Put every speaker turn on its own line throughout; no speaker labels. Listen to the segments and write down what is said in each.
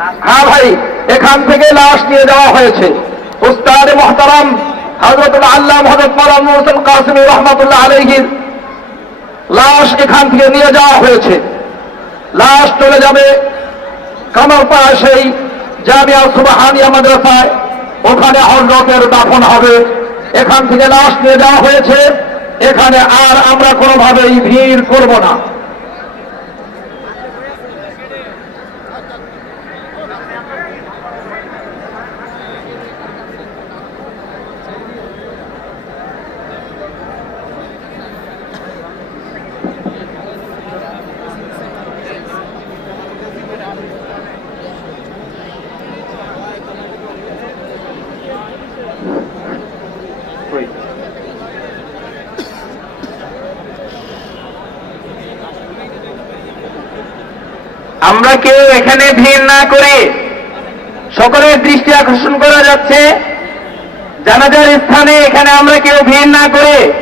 হ্যাঁ ভাই, এখান থেকে লাশ নিয়ে যাওয়া হয়েছে। উস্তাদ মহতারাম হজরতুল্লাহ আল্লাহ হজরত মালাম হোসেন কাসিম রহমতুল্লাহ আলহির লাশ এখান থেকে নিয়ে যাওয়া হয়েছে। লাশ চলে যাবে কামারপাড়া সেই জামিয়া সুবাহানিয়া মাদ্রাসায়। ওখানে হজরতের দাফন হবে। এখান থেকে লাশ নিয়ে যাওয়া হয়েছে। এখানে আর আমরা কোনোভাবেই ভিড় করব না।
আমরা কেউ এখানে ভিড় না করে সকলের দৃষ্টি আকর্ষণ করা যাচ্ছে। জানাজার স্থানে এখানে আমরা কেউ ভিড় না করে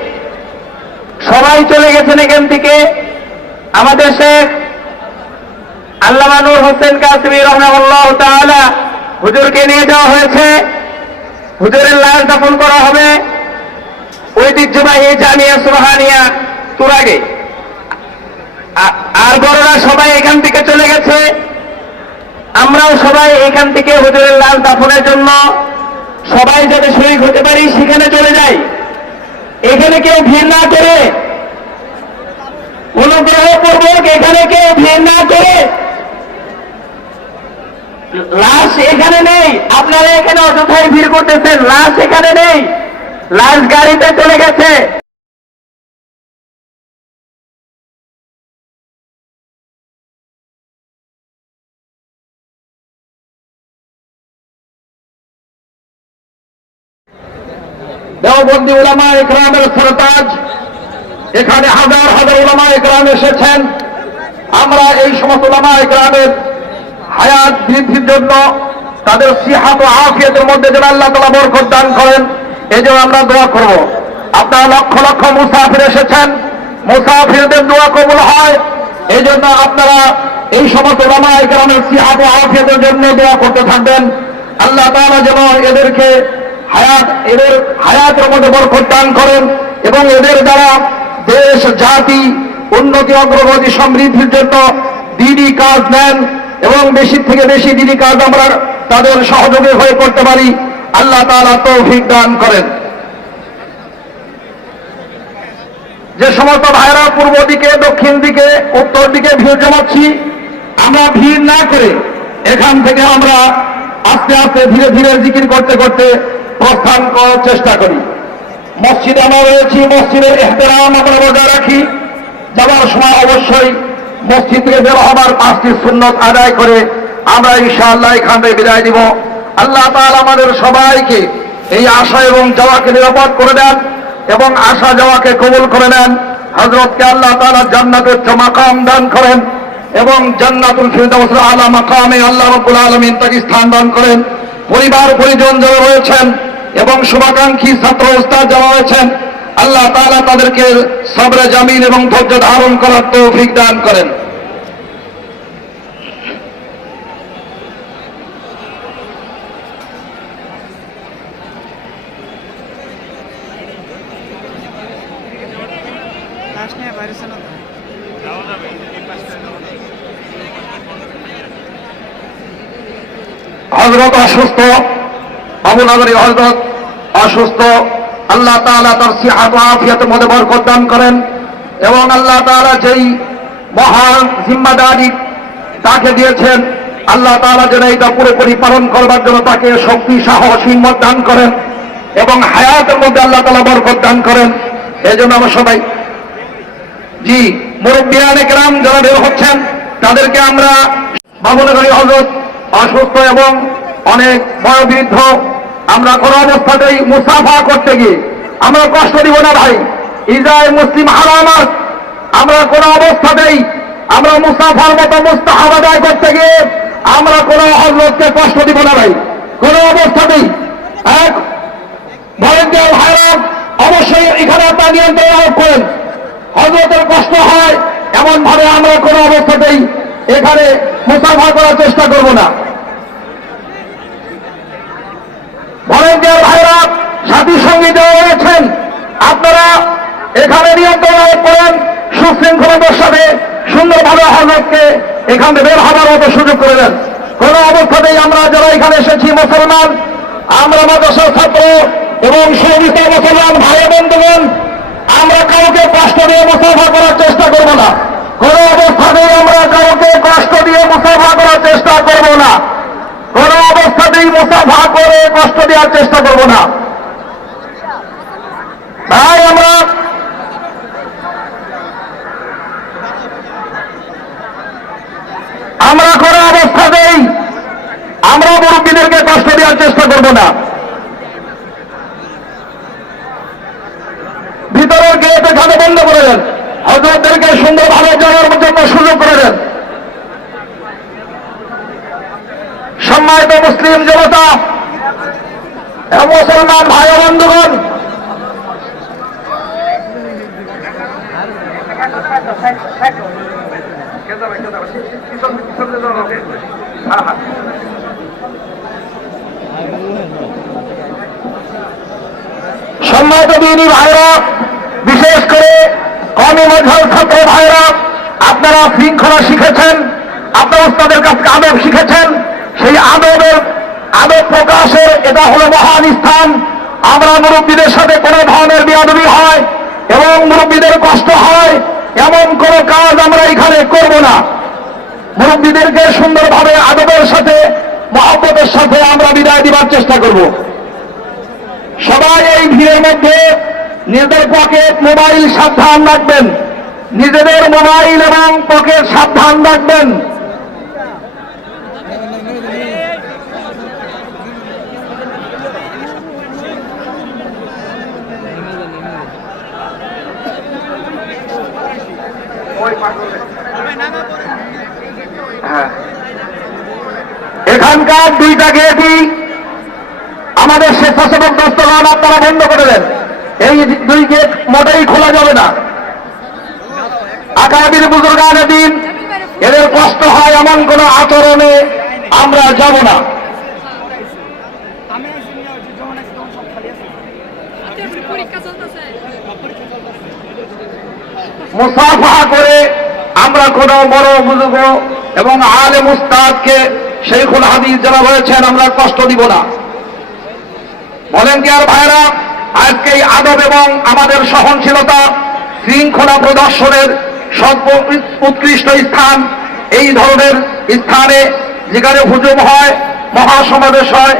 সবাই চলে গেছেন এখান থেকে। আমাদের শেখ আল্লামানুর হোসেন কাসমি রহমাল্লাহ তাআলা হুজুরকে নিয়ে যাওয়া হয়েছে। হুজুরের লাশ দাফন করা হবে। ঐতিহ্যবাহী জামিয়া সুবাহানিয়া তুরাগে। আর বড়রা সবাই এখান থেকে চলে গেছে। আমরাও সবাই এখান থেকে হুজুরের লাল দাফনের জন্য সবাই যাতে শরীর হতে পারি, সেখানে চলে যাই। এখানে কেউ ভিড় না করে, অনুগ্রহ পূর্বক এখানে কেউ ভিড় না করে। লাশ এখানে নেই, আপনারা এখানে অযথায় ভিড় করতেছেন, লাশ এখানে নেই, লাশ গাড়িতে চলে গেছে।
দেওবন্দি উলামা ইকরামের সরতাজ। এখানে হাজার হাজার উলামা ইকরাম এসেছেন। আমরা এই সমস্ত উলামা ইকরামের হায়াত বৃদ্ধির জন্য তাদের সিহাত ও আফিয়তের মধ্যে যেন আল্লাহ তালা বরকত দান করেন, এই জন্য আমরা দোয়া করব। আপনারা লক্ষ লক্ষ মুসাফির এসেছেন। মুসাফিরদের দোয়া কবুল হয়। এই জন্য আপনারা এই সমস্ত উলামা ইকরামের সিহাত আফিয়তের জন্য দোয়া করতে থাকবেন। আল্লাহ তাআলা যেন এদেরকে হায়াত, এদের হায়াতের মধ্যে বরকত দান করেন এবং এদের দ্বারা দেশ, জাতি, উন্নতি, অগ্রগতি সমৃদ্ধির জন্য দিদি কাজ নেন এবং বেশি থেকে বেশি দিদি কাজ আমরা তাদের সহযোগী হয়ে করতে পারি। আল্লাহ তাআলা তৌফিক দান করেন। যে সমস্ত ভাইরা পূর্ব দিকে, দক্ষিণ দিকে, উত্তর দিকে ভিড় জমাচ্ছি, আমরা ভিড় না করে এখান থেকে আমরা আস্তে আস্তে ধীরে ধীরে জিকির করতে করতে প্রস্থান করার চেষ্টা করি। মসজিদে আমরা রয়েছি, মসজিদের এহতেরাম আমরা বজায় রাখি। যাওয়ার সময় অবশ্যই মসজিদ থেকে বের হবার পাঁচটি সুন্নত আদায় করে আমরা ইনশাআল্লাহ এখান থেকে বিদায় দিব আল্লাহ তাআলা আমাদের সবাইকে এই আশা এবং যাওয়াকে নিরাপদ করে দেন এবং আশা যাওয়াকে কবুল করে নেন। হজরতকে আল্লাহ তাআলা জান্নাতের মাকাম দান করেন এবং জান্নাতুল ফিরদাউস আলা মাকামে আল্লাহ রাব্বুল আলমিন তাকে স্থান দান করেন। পরিবার পরিজন যারা রয়েছেন এবং শুভাকাঙ্ক্ষী ছাত্র ওস্তাদ যারা রয়েছেন আল্লাহ তালা তাদেরকে সবরে জামিন এবং ধৈর্য ধারণ করার তৌফিক দান করেন। হজরত অসুস্থ আবু নগরী হজরত অসুস্থ, আল্লাহ তাআলা তার সিহাত ও আফিয়াতের মধ্যে বরকত দান করেন এবং আল্লাহ তাআলা যেই মহান জিম্মাদারি তাকে দিয়েছেন, আল্লাহ তাআলা যেন এটা পুরোপুরি পালন করবার জন্য তাকে শক্তি, সাহস, হিম্মত দান করেন এবং হায়াতের মধ্যে আল্লাহ তাআলা বরকত দান করেন। এই জন্য আমরা সবাই, জি মুরব্বিয়ান গ্রাম যারা বের হচ্ছেন, তাদেরকে আমরা বাবুনগরী হজরত অসুস্থ এবং অনেক বয়োবৃদ্ধ আমরা কোন অবস্থাতেই মুসাফা করতে গিয়ে আমরা কষ্ট দিব না ভাই। ইসরায়েল মুসলিম হারামাত। আমরা কোন অবস্থাতেই আমরা মুসাফার মতো মুস্তাহাব আদায় করতে গিয়ে আমরা কোন হজরতকে কষ্ট দিব না ভাই। কোন অবস্থাতেই এক ভলেন্টিয়ার ভাইরা অবশ্যই এখানে আপনার নিয়ন্ত্রণ আরোপ করেন। হজরতের কষ্ট হয় এমন ভাবে আমরা কোনো অবস্থাতেই এখানে মুসাফা করার চেষ্টা করব না। ভলেন্টিয়ার ভাইরা সাথী সঙ্গী যারা রয়েছেন, আপনারা এখানে নিয়ন্ত্রণ করেন সুশৃঙ্খলতার সাথে সুন্দরভাবে হজরতকে এখানে বের হবার মতো সুযোগ করে দেন। কোন অবস্থাতেই আমরা যারা এখানে এসেছি মুসলমান, আমরা মাদ্রাসার ছাত্র এবং সহযোগিতা মুসলমান ভাই বন্ধুগণ, আমরা কাউকে কষ্ট দিয়ে মুসাফা করার চেষ্টা করব না। কোন অবস্থাতেই আমরা কাউকে কষ্ট দিয়ে মুসাফা না। তাই আমরা আমরা কোনো অবস্থাতেই আমরা মুরব্বীদেরকে কষ্ট দেওয়ার চেষ্টা করব না। ভিতরের গেট এখানে বন্ধ করে দেন। হজরতদেরকে সুন্দরভাবে যাওয়ার জন্য সুযোগ করে দেন। সম্মানিত মুসলিম জনতা মুসলমান ভাই বন্ধুগণ। সম্মানিত দিনী ভাইরা বিশেষ করে কমি মজহল ছাত্র ভাইরা আপনারা শৃঙ্খলা শিখেছেন, আপনারা উস্তাদের কাছে আদব শিখেছেন, সেই আদবের আদব প্রকাশের এটা হলো মহান স্থান। আমরা মুরব্বীদের সাথে কোনো ধরনের বিয়াদবি হয় এবং মুরব্বীদের কষ্ট হয়, এমন কোন কাজ আমরা এখানে করব না। মুরব্বীদেরকে সুন্দরভাবে আদবের সাথে, মহব্বতের সাথে আমরা বিদায় দিবার চেষ্টা করব। সবাই এই ভিড়ের মধ্যে নিজেদের পকেট মোবাইল সাবধান রাখবেন। নিজেদের মোবাইল এবং পকেট সাবধান রাখবেন। এখানকার দুইটা গেটই আমাদের স্বেচ্ছাসেবক দস্তগণ আপনারা বন্ধ করে দেন। এই দুই গেট মোটেই খোলা যাবে না। আগামীর বুজুর্গানে দিন, এদের কষ্ট হয় এমন কোন আচরণে আমরা যাব না। মুসাফা করে আমরা কোন বড় বুজুর্গ এবং আলে মুস্তাদকে শেখুল হাদিস যারা রয়েছেন আমরা কষ্ট দিব না। ভলেন্টিয়ার ভাইরা আজকে এই আদব এবং আমাদের সহনশীলতা, শৃঙ্খলা প্রদর্শনের সর্ব উৎকৃষ্ট স্থান এই ধরনের স্থানে যেখানে হুজুম হয়, মহাসমাবেশ হয়,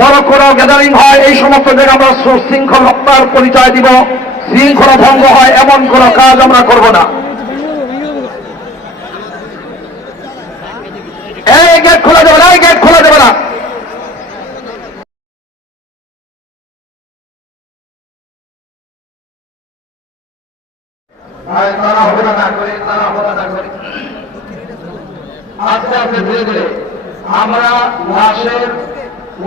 বড় কোনো গ্যাদারিং হয়, এই সমস্ত জায়গায় আমরা শৃঙ্খলতার পরিচয় দিব। শৃঙ্খলা ভঙ্গ হয়, এমন কোন কাজ আমরা করব না। এই গেট খোলা যাবে না, এই গেট খোলা যাবে না। আস্তে আস্তে, ধীরে ধীরে। আমরা লাশের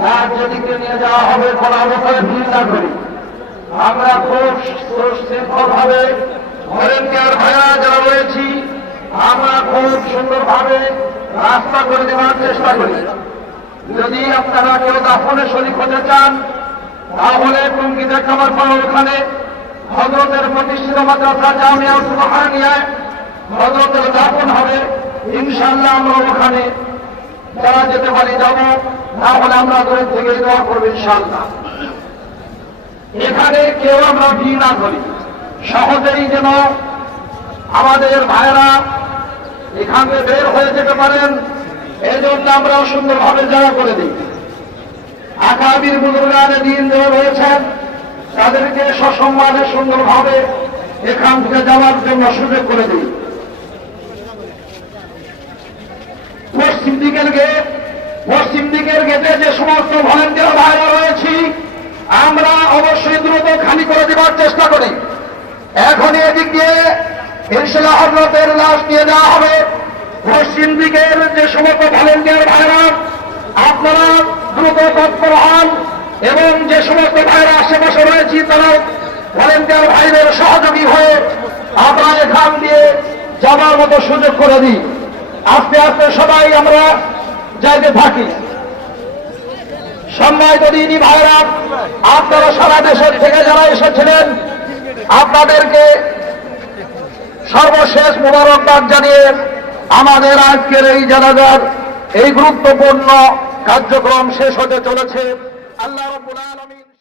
লাশ যেদিকে নিয়ে যাওয়া হবে কোনো অবস্থায় ভিড় না করি। আমরা খুব সুশৃঙ্খল ভাবে ভলেন্টিয়ার ভাইয়া যারা রয়েছি, আমরা খুব সুন্দরভাবে রাস্তা করে দেওয়ার চেষ্টা করি। যদি আপনারা কেউ দাফনে শরীর হতে চান, তাহলে টুঙ্গি দেখাবার পর ওখানে। হজরতের প্রতিষ্ঠিত মাদ্রাসা জামিয়া সুবহানিয়ায় হজরতের দাফন হবে। ইনশাল্লাহ আমরা ওখানে যারা যেতে পারি যাব, তাহলে আমরা দূরের থেকে দোয়া করব ইনশাল্লাহ এখানে কেউ আমরা ভিড় না করি। সহজেই যেন আমাদের ভাইরা এখানে বের হয়ে যেতে পারেন এই জন্য আমরা সুন্দরভাবে জায়গা করে দিই। আকাবির বুজুর্গানে দিন যারা রয়েছেন, তাদেরকে সসম্মানে সুন্দরভাবে এখান থেকে যাওয়ার জন্য সুযোগ করে দিই। পশ্চিম দিকের গেট, পশ্চিম দিকের গেটে যে সমস্ত ভলেন্টিয়ার ভাইরা রয়েছি আমরা অবশ্যই দ্রুত খালি করে দেওয়ার চেষ্টা করি। এখন এদিক ইনশাল্লাহ হজরতের লাশ নিয়ে যাওয়া হবে। পশ্চিম দিকের যে সমস্ত ভলেন্টিয়ার ভাইরা, আপনারা দ্রুত তৎপর হন এবং যে সমস্ত ভাইরা আশেপাশে রয়েছি, তারা ভলেন্টিয়ার ভাইদের সহযোগী হয়ে আমরা এখান দিয়ে যাবার মতো সুযোগ করে দিই। আস্তে আস্তে সবাই আমরা যাইতে থাকি। সম্মানিত দিনী ভাইরা, আপনারা সারা দেশের থেকে যারা এসেছিলেন, আপনাদেরকে সর্বশেষ মোবারকবাদ জানিয়ে আমাদের আজকের এই জানাজার এই গুরুত্বপূর্ণ কার্যক্রম শেষ হতে চলেছে। আল্লাহ রবুল আলামিন